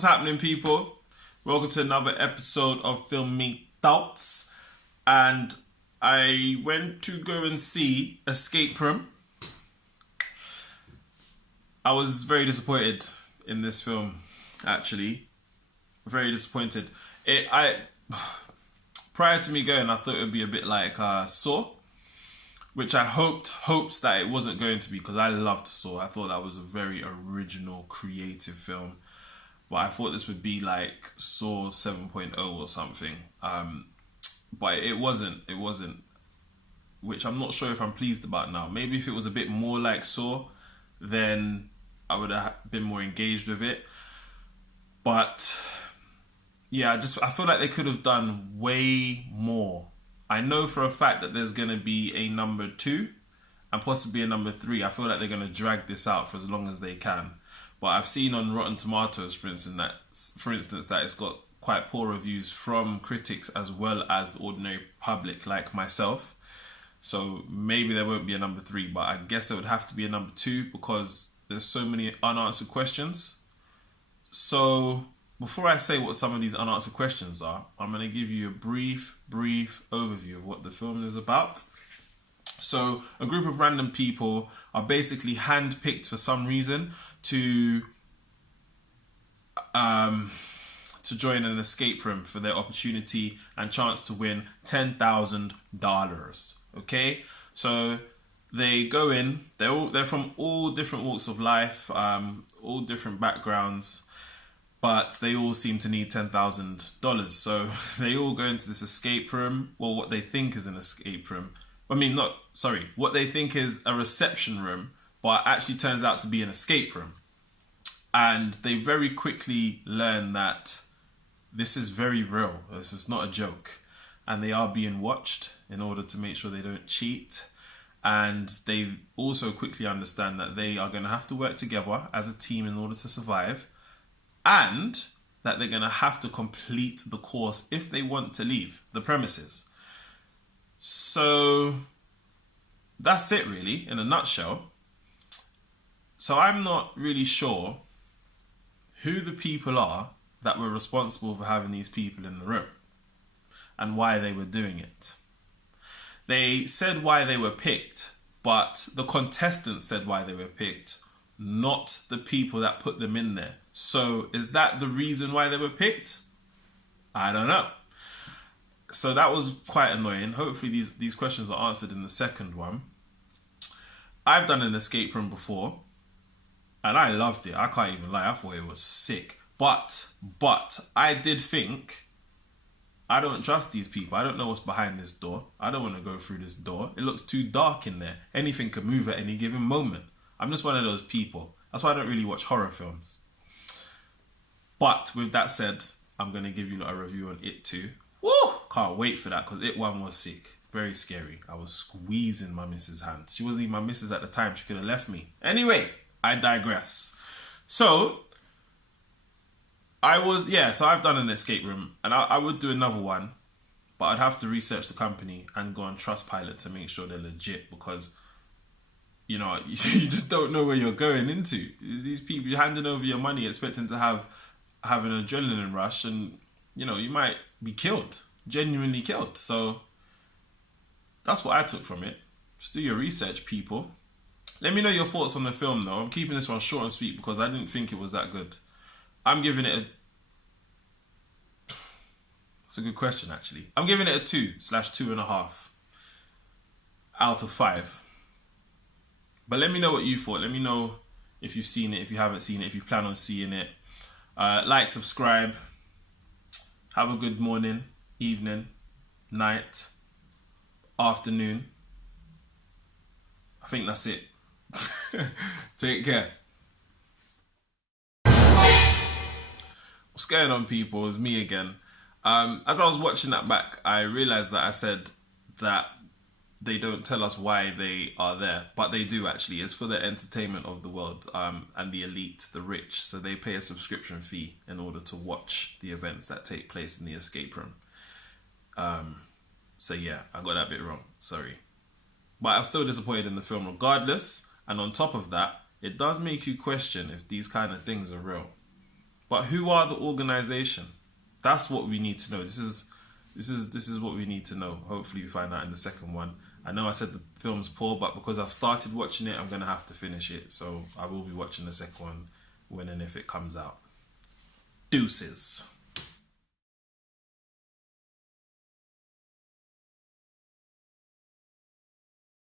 What's happening, people? Welcome to another episode of Film Me Thoughts. And I went to go and see Escape Room. I was very disappointed in this film, actually. Very disappointed. Prior to me going, I thought it would be a bit like Saw, which I hopes that it wasn't going to be, because I loved Saw. I thought that was a very original, creative film. But I thought this would be like Saw 7.0 or something. But it wasn't, which I'm not sure if I'm pleased about now. Maybe if it was a bit more like Saw, then I would have been more engaged with it. But yeah, I feel like they could have done way more. I know for a fact that there's going to be a number 2 and possibly a number 3. I feel like they're going to drag this out for as long as they can. But I've seen on Rotten Tomatoes, for instance, that it's got quite poor reviews from critics as well as the ordinary public like myself. So maybe there won't be a number 3, but I guess there would have to be a number 2 because there's so many unanswered questions. So before I say what some of these unanswered questions are, I'm going to give you a brief overview of what the film is about. So a group of random people are basically handpicked for some reason to join an escape room for their opportunity and chance to win $10,000. Okay, so they go in. They're from all different walks of life, all different backgrounds, but they all seem to need $10,000. So they all go into this escape room, or what they think is an escape room. What they think is a reception room, but actually turns out to be an escape room. And they very quickly learn that this is very real. This is not a joke. And they are being watched in order to make sure they don't cheat. And they also quickly understand that they are going to have to work together as a team in order to survive. And that they're going to have to complete the course if they want to leave the premises. So that's it, really, in a nutshell. So I'm not really sure who the people are that were responsible for having these people in the room and why they were doing it. They said why they were picked, but the contestants said why they were picked, not the people that put them in there. So is that the reason why they were picked? I don't know. So that was quite annoying. Hopefully these questions are answered in the second one. I've done an escape room before and I loved it. I can't even lie. I thought it was sick. But I did think, I don't trust these people. I don't know what's behind this door. I don't want to go through this door. It looks too dark in there. Anything can move at any given moment. I'm just one of those people. That's why I don't really watch horror films. But with that said, I'm going to give you a review on It 2. Woo! Can't wait for that because It 1 was sick. Very scary. I was squeezing my missus' hand. She wasn't even my missus at the time. She could have left me. Anyway, I digress. So I've done an escape room and I would do another one, but I'd have to research the company and go on Trustpilot to make sure they're legit because, you know, you just don't know where you're going into. These people, you're handing over your money expecting to have an adrenaline rush and, you know, you might be killed, genuinely killed. So that's what I took from it. Just do your research, people. Let me know your thoughts on the film, though. I'm keeping this one short and sweet because I didn't think it was that good. I'm giving it It's a good question, actually. I'm giving it a 2/2.5 out of 5. But let me know what you thought. Let me know if you've seen it, if you haven't seen it, if you plan on seeing it. Like, subscribe. Have a good morning, evening, night, afternoon. I think that's it. Take care. What's going on, people? It's me again. As I was watching that back, I realised that I said that they don't tell us why they are there, but they do actually. It's for the entertainment of the world and the elite, the rich. So they pay a subscription fee in order to watch the events that take place in the escape room. So yeah, I got that bit wrong. Sorry. But I'm still disappointed in the film regardless. And on top of that, it does make you question if these kind of things are real. But who are the organization? That's what we need to know. This is what we need to know. Hopefully we find out in the second one. I know I said the film's poor, but because I've started watching it, I'm going to have to finish it. So I will be watching the second one when and if it comes out. Deuces.